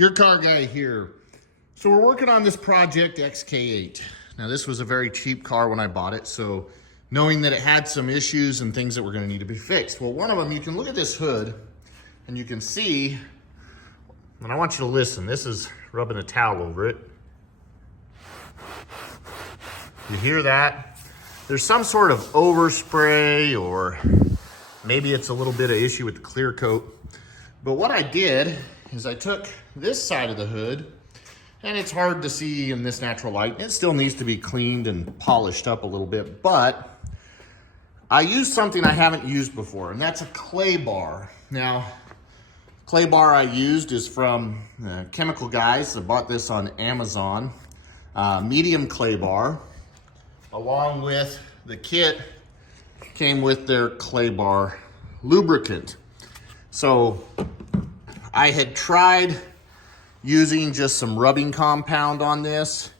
Your car guy here. So we're working on this Project XK8. Now this was a very cheap car when I bought it, so knowing that it had some issues and things that were gonna need to be fixed. Well, one of them, you can look at this hood and you can see, and I want you to listen, this is rubbing a towel over it. You hear that? There's some sort of overspray, or maybe it's a little bit of issue with the clear coat. But what I did is I took this side of the hood, and it's hard to see in this natural light. It still needs to be cleaned and polished up a little bit, but I used something I haven't used before, and that's a clay bar. Now, clay bar I used is from Chemical Guys. I bought this on Amazon. Medium clay bar, along with the kit came with their clay bar lubricant. So I had tried using just some rubbing compound on this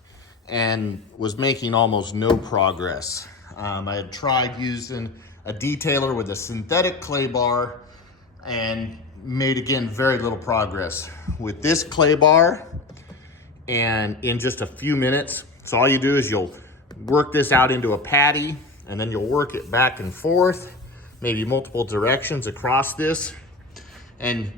and was making almost no progress. I had tried using a detailer with a synthetic clay bar and made, again, very little progress. With this clay bar, and in just a few minutes, so all you do is you'll work this out into a patty, and then you'll work it back and forth, maybe multiple directions across this, and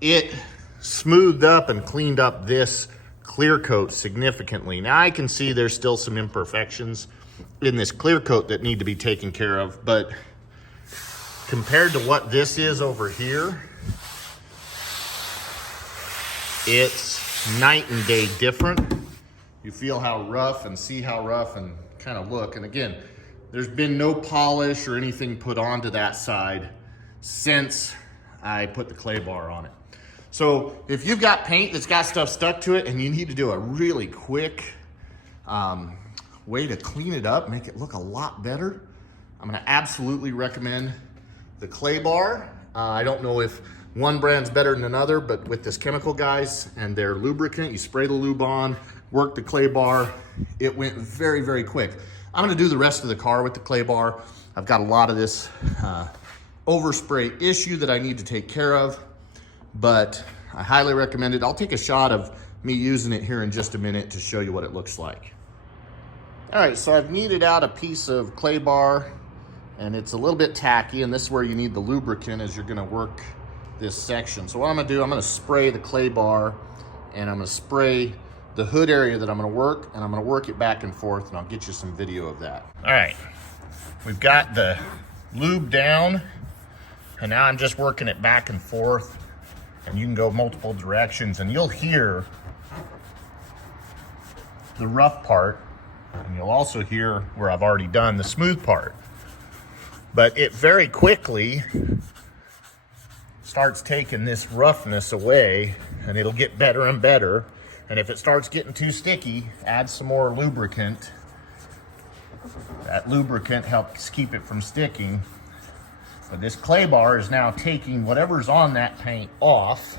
it smoothed up and cleaned up this clear coat significantly. Now I can see there's still some imperfections in this clear coat that need to be taken care of, but compared to what this is over here, it's night and day different. You feel how rough and see how rough and kind of look. And again, there's been no polish or anything put onto that side since I put the clay bar on it. So if you've got paint that's got stuff stuck to it and you need to do a really quick way to clean it up, make it look a lot better, I'm gonna absolutely recommend the clay bar. I don't know if one brand's better than another, but with this Chemical Guys and their lubricant, you spray the lube on, work the clay bar, it went very, very quick. I'm gonna do the rest of the car with the clay bar. I've got a lot of this overspray issue that I need to take care of, but I highly recommend it. I'll take a shot of me using it here in just a minute to show you what it looks like. All right, so I've kneaded out a piece of clay bar, and it's a little bit tacky, and this is where you need the lubricant as you're gonna work this section. So what I'm gonna do, I'm gonna spray the clay bar, and I'm gonna spray the hood area that I'm gonna work, and I'm gonna work it back and forth, and I'll get you some video of that. All right, we've got the lube down, and now I'm just working it back and forth, and you can go multiple directions, and you'll hear the rough part, and you'll also hear where I've already done the smooth part. But it very quickly starts taking this roughness away, and it'll get better and better. And if it starts getting too sticky, add some more lubricant. That lubricant helps keep it from sticking. But this clay bar is now taking whatever's on that paint off,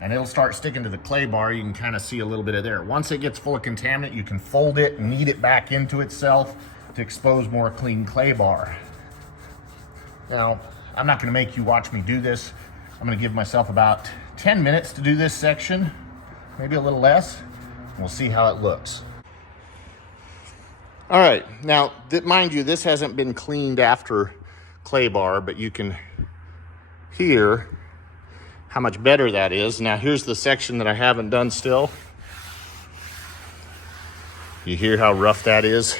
and it'll start sticking to the clay bar. You can kind of see a little bit of there. Once it gets full of contaminant, you can fold it and knead it back into itself to expose more clean clay bar. Now, I'm not gonna make you watch me do this. I'm gonna give myself about 10 minutes to do this section, maybe a little less. We'll see how it looks. All right, now, mind you, this hasn't been cleaned after clay bar, but you can hear how much better that is. Now, here's the section that I haven't done still. You hear how rough that is?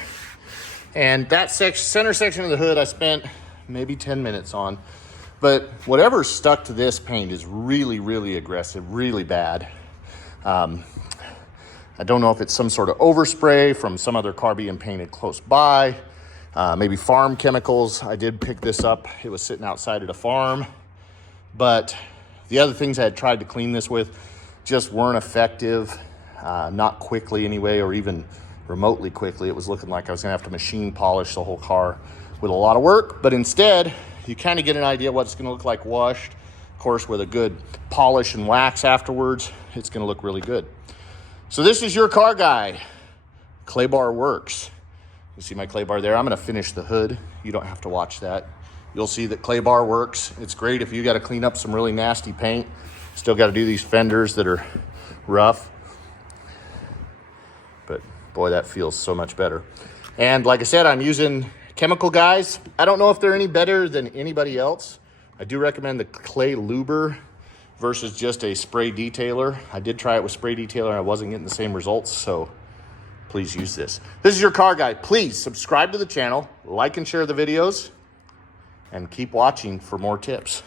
And that center section of the hood I spent maybe 10 minutes on. But whatever's stuck to this paint is really, really aggressive, really bad. I don't know if it's some sort of overspray from some other car being painted close by, maybe farm chemicals. I did pick this up. It was sitting outside at a farm. But the other things I had tried to clean this with just weren't effective, not quickly anyway, or even remotely quickly. It was looking like I was gonna have to machine polish the whole car with a lot of work, but instead, you kind of get an idea what it's gonna look like washed. Of course, with a good polish and wax afterwards, it's gonna look really good. So this is your car guy. Clay bar works. You see my clay bar there? I'm gonna finish the hood. You don't have to watch that. You'll see that clay bar works. It's great if you gotta clean up some really nasty paint. Still got to do these fenders that are rough. But boy, that feels so much better. And like I said, I'm using chemical guys. I don't know if they're any better than anybody else. I do recommend the clay luber versus just a spray detailer. I did try it with spray detailer and I wasn't getting the same results, so please use this. This is your car guy. Please subscribe to the channel, like and share the videos, and keep watching for more tips.